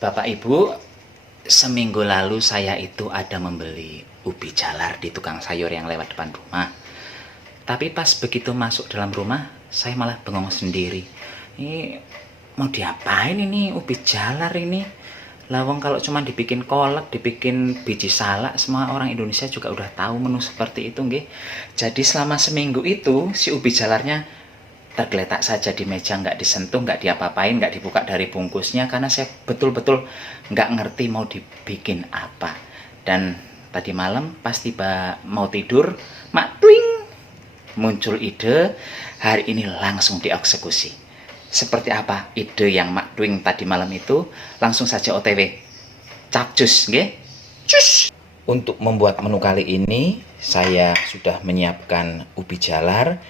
Bapak Ibu, seminggu lalu saya itu ada membeli ubi jalar di tukang sayur yang lewat depan rumah. Tapi pas begitu masuk dalam rumah, saya malah bengong sendiri. Ini mau diapain ini ubi jalar ini? Lawang kalau cuma dibikin kolak, dibikin biji salak, semua orang Indonesia juga udah tahu menu seperti itu, nggih. Jadi selama seminggu itu si ubi jalarnya tergeletak saja di meja, nggak disentuh, nggak diapa-apain, nggak dibuka dari bungkusnya, karena saya betul-betul nggak ngerti mau dibikin apa. Dan tadi malam pas tiba mau tidur, mak twing, muncul ide, hari ini langsung dieksekusi. Seperti apa ide yang mak twing tadi malam itu? Langsung saja OTW, capcus, nggih? Cus! Untuk membuat menu kali ini, saya sudah menyiapkan ubi jalar.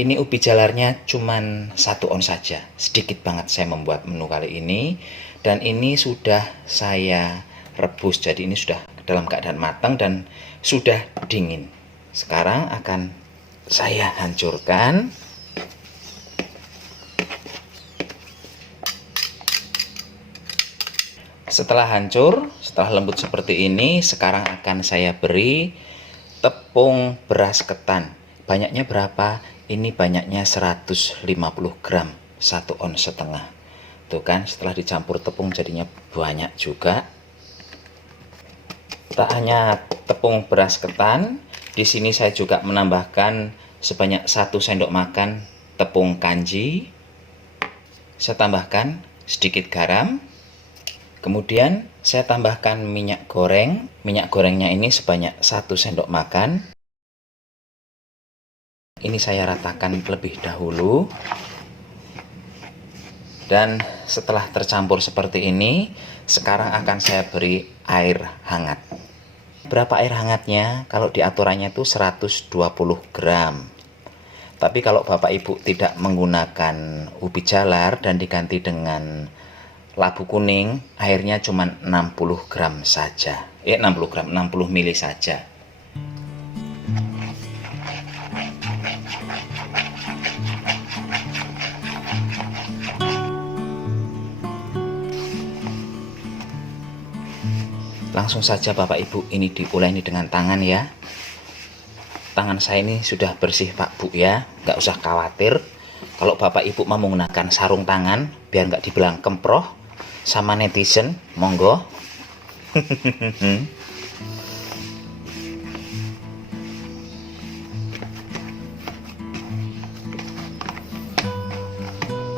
Ini ubi jalarnya cuman 1 ons saja, sedikit banget saya membuat menu kali ini. Dan ini sudah saya rebus, jadi ini sudah dalam keadaan matang dan sudah dingin. Sekarang akan saya hancurkan. Setelah hancur, setelah lembut seperti ini, sekarang akan saya beri tepung beras ketan. Banyaknya berapa? Ini banyaknya 150 gram, 1 ons setengah. Tuh kan, setelah dicampur tepung jadinya banyak juga. Tak hanya tepung beras ketan, di sini saya juga menambahkan sebanyak 1 sendok makan tepung kanji. Saya tambahkan sedikit garam. Kemudian saya tambahkan minyak goreng. Minyak gorengnya ini sebanyak 1 sendok makan. Ini saya ratakan terlebih dahulu. Dan setelah tercampur seperti ini, sekarang akan saya beri air hangat. Berapa air hangatnya? Kalau di aturannya itu 120 gram. Tapi kalau Bapak Ibu tidak menggunakan ubi jalar dan diganti dengan labu kuning, airnya cuma 60 gram saja. 60 gram, 60 ml saja. Langsung saja Bapak Ibu ini diuleni dengan tangan ya. Tangan saya ini sudah bersih Pak Bu ya, nggak usah khawatir. Kalau Bapak Ibu mau menggunakan sarung tangan biar nggak dibilang kemproh sama netizen, monggo.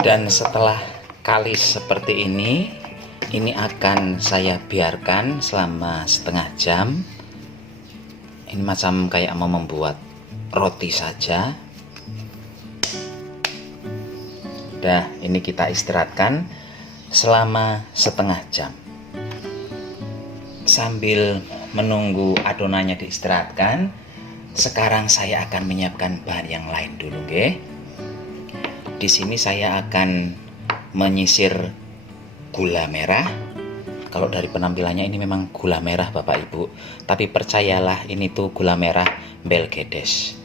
Dan setelah kalis seperti ini akan saya biarkan selama setengah jam. Ini macam kayak mau membuat roti saja. Dah, ini kita istirahatkan selama setengah jam. Sambil menunggu adonannya diistirahatkan, sekarang saya akan menyiapkan bahan yang lain dulu, nggih. Di sini saya akan menyisir gula merah. Kalau dari penampilannya ini memang gula merah Bapak Ibu, tapi percayalah ini tuh gula merah Belgedes.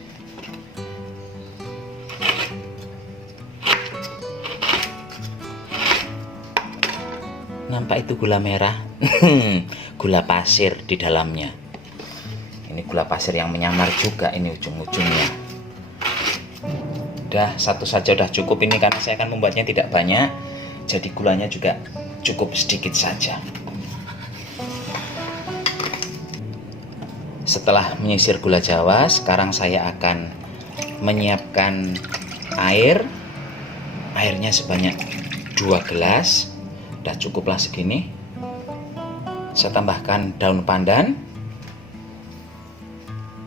Nampak itu gula merah? Gula pasir di dalamnya. Ini gula pasir yang menyamar juga ini ujung-ujungnya. Udah, satu saja udah cukup ini karena saya akan membuatnya tidak banyak. Jadi gulanya juga cukup sedikit saja. Setelah menyisir gula Jawa, sekarang saya akan menyiapkan air. Airnya sebanyak 2 gelas. Udah cukuplah segini. Saya tambahkan daun pandan.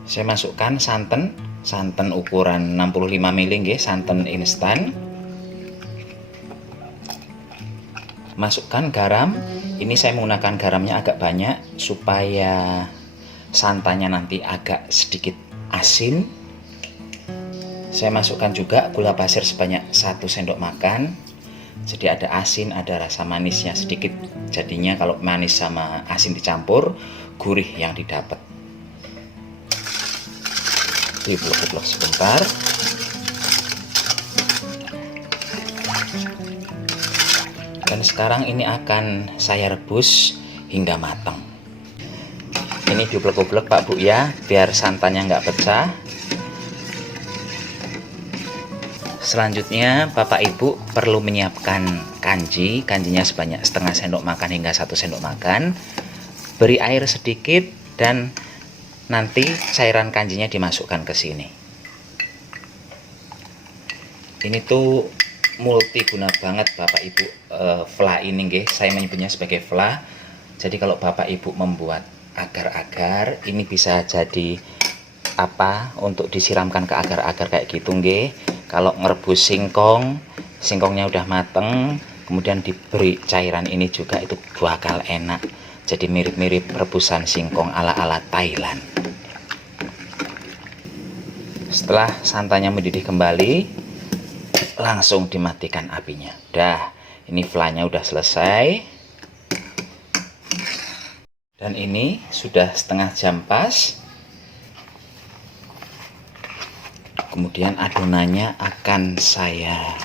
Saya masukkan santan ukuran 65 ml nggih, santan instan. Masukkan garam. Ini saya menggunakan garamnya agak banyak supaya santannya nanti agak sedikit asin. Saya masukkan juga gula pasir sebanyak 1 sendok makan. Jadi ada asin, ada rasa manisnya sedikit. Jadinya kalau manis sama asin dicampur, gurih yang didapat. Diulek-ulek sebentar. Dan Dan sekarang ini akan saya rebus hingga matang. Ini diublek-ublek Pak Bu ya, biar santannya nggak pecah. Selanjutnya Bapak Ibu perlu menyiapkan kanji. Kanjinya sebanyak setengah sendok makan hingga 1 sendok makan. Beri air sedikit dan nanti cairan kanjinya dimasukkan ke sini. Ini tuh multiguna banget Bapak Ibu. Vla ini nggih, saya menyebutnya sebagai vla. Jadi kalau Bapak Ibu membuat agar-agar, ini bisa jadi apa untuk disiramkan ke agar-agar kayak gitu nggih. Kalau ngerebus singkong, singkongnya udah mateng, kemudian diberi cairan ini juga, itu bakal enak. Jadi mirip-mirip rebusan singkong ala-ala Thailand. Setelah santannya mendidih kembali, langsung dimatikan apinya. Dah, ini vlanya udah selesai. Dan ini sudah setengah jam pas. Kemudian adonannya akan saya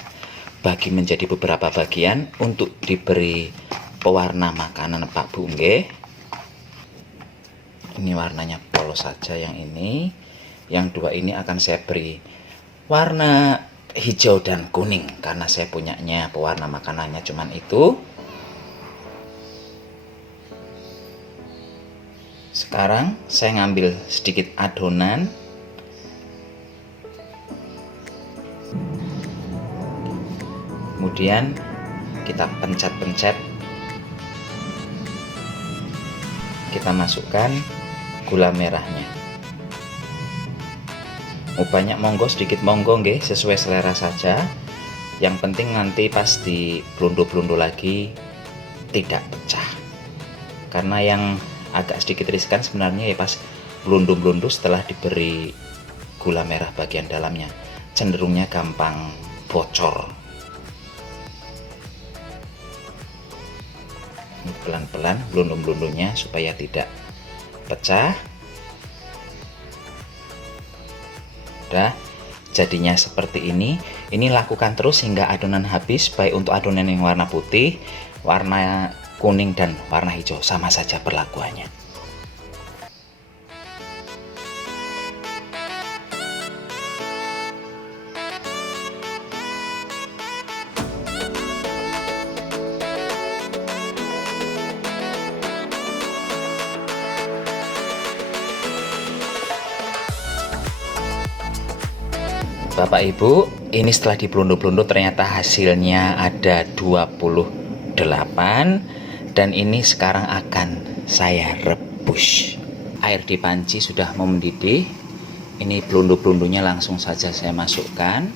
bagi menjadi beberapa bagian untuk diberi pewarna makanan Pak Bu nggih. Ini warnanya polos saja yang ini. Yang dua ini akan saya beri warna hijau dan kuning karena saya punyanya pewarna makanannya cuman itu. Sekarang saya ngambil sedikit adonan. Kemudian kita pencet-pencet. Kita masukkan gula merahnya. Mau banyak monggo, sedikit monggo nggih, sesuai selera saja. Yang penting nanti pas di blundu-blundu lagi tidak pecah. Karena yang agak sedikit riskan sebenarnya ya pas blundu-blundu setelah diberi gula merah bagian dalamnya, cenderungnya gampang bocor. Pelan-pelan blundu-blundunya supaya tidak pecah. Udah, jadinya seperti ini. Ini lakukan terus hingga adonan habis, baik untuk adonan yang warna putih, warna kuning dan warna hijau, sama saja perlakuannya. Bapak Ibu, ini setelah dibelunduh-belunduh ternyata hasilnya ada 28 dan ini sekarang akan saya rebus. Air di panci sudah mau mendidih. Ini belunduh-belunduhnya langsung saja saya masukkan.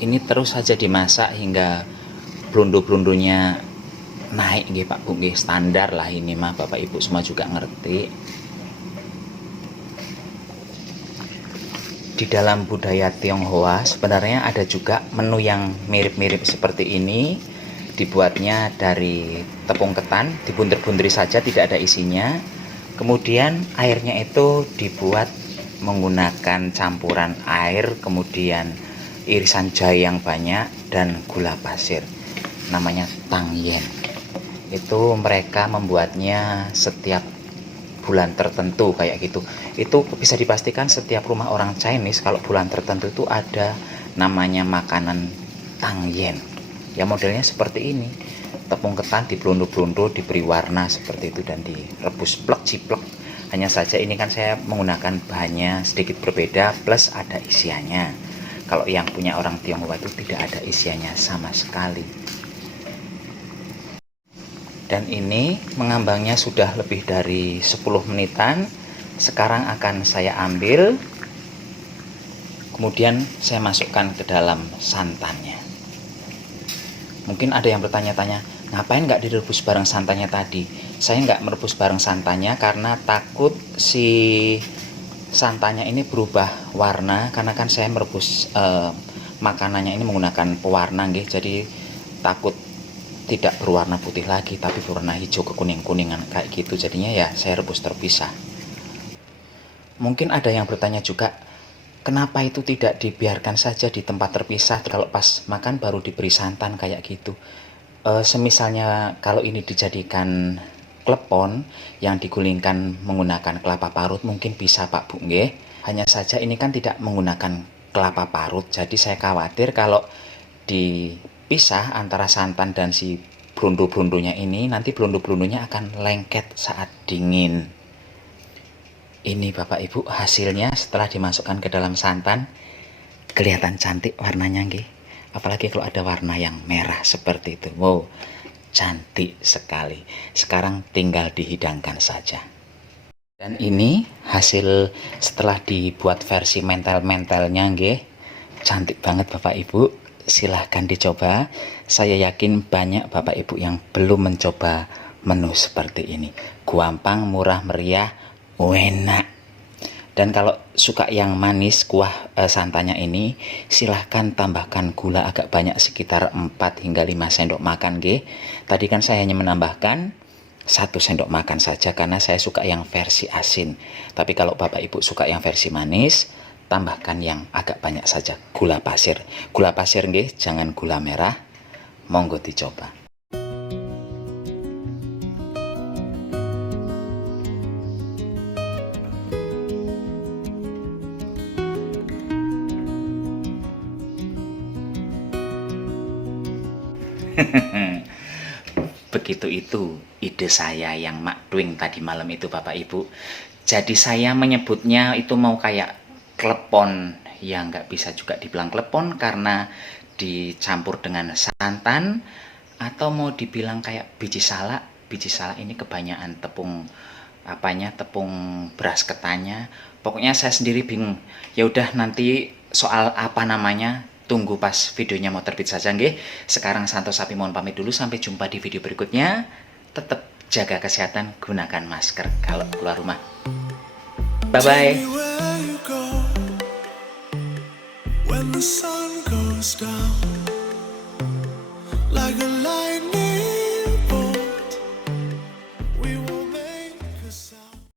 Ini terus saja dimasak hingga belunduh-belunduhnya naik nggih Pak Bu nggih, standar lah ini mah, Bapak Ibu semua juga ngerti. Di dalam budaya Tionghoa sebenarnya ada juga menu yang mirip-mirip seperti ini. Dibuatnya dari tepung ketan, dibunter-bunteri saja, tidak ada isinya. Kemudian airnya itu dibuat menggunakan campuran air, kemudian irisan jahe yang banyak dan gula pasir. Namanya Tang Yen. Itu mereka membuatnya setiap bulan tertentu kayak gitu. Itu bisa dipastikan setiap rumah orang Chinese kalau bulan tertentu itu ada namanya makanan Tang Yen. Ya modelnya seperti ini. Tepung ketan dibelunduh-belunduh, diberi warna seperti itu dan direbus plek ciplek. Hanya saja ini kan saya menggunakan bahannya sedikit berbeda plus ada isiannya. Kalau yang punya orang Tionghoa itu tidak ada isiannya sama sekali. Dan ini mengambangnya sudah lebih dari 10 menitan. Sekarang akan saya ambil, kemudian saya masukkan ke dalam santannya. Mungkin ada yang bertanya-tanya, ngapain nggak direbus bareng santannya tadi? Saya nggak merebus bareng santannya karena takut si santannya ini berubah warna, karena kan saya merebus makanannya ini menggunakan pewarna nggih, jadi takut tidak berwarna putih lagi tapi berwarna hijau ke kuning-kuningan kayak gitu, jadinya ya saya rebus terpisah. Mungkin ada yang bertanya juga, Kenapa itu tidak dibiarkan saja di tempat terpisah, kalau pas makan baru diberi santan kayak gitu? Semisalnya kalau ini dijadikan klepon yang digulingkan menggunakan kelapa parut, mungkin bisa Pak Bu nggih. Hanya saja ini kan tidak menggunakan kelapa parut, jadi saya khawatir kalau dipisah antara santan dan si brundu-brundunya ini, nanti brundu-brundunya akan lengket saat dingin. Ini Bapak Ibu hasilnya setelah dimasukkan ke dalam santan. Kelihatan cantik warnanya nggih. Apalagi kalau ada warna yang merah seperti itu. Wow, cantik sekali. Sekarang tinggal dihidangkan saja. Dan ini hasil setelah dibuat versi mentel-mentelnya nggih. Cantik banget Bapak Ibu. Silahkan dicoba. Saya yakin banyak Bapak Ibu yang belum mencoba menu seperti ini. Gampang, murah, meriah, enak. Dan kalau suka yang manis kuah santannya ini, silahkan tambahkan gula agak banyak, sekitar 4 hingga 5 sendok makan nggih. Tadi kan saya hanya menambahkan 1 sendok makan saja karena saya suka yang versi asin. Tapi kalau Bapak Ibu suka yang versi manis, tambahkan yang agak banyak saja, gula pasir. Gula pasir nggih, jangan gula merah. Monggo dicoba. Begitu itu ide saya yang makduing tadi malam itu Bapak Ibu. Jadi saya menyebutnya itu mau kayak klepon, ya nggak bisa juga dibilang klepon karena dicampur dengan santan, atau mau dibilang kayak biji salak. Biji salak ini kebanyakan tepung tepung beras ketannya. Pokoknya saya sendiri bingung. Ya udah, nanti soal apa namanya tunggu pas videonya mau terbit saja nggih. Sekarang Santo Sapi mohon pamit dulu, sampai jumpa di video berikutnya. Tetap jaga kesehatan, gunakan masker kalau keluar rumah. Bye bye.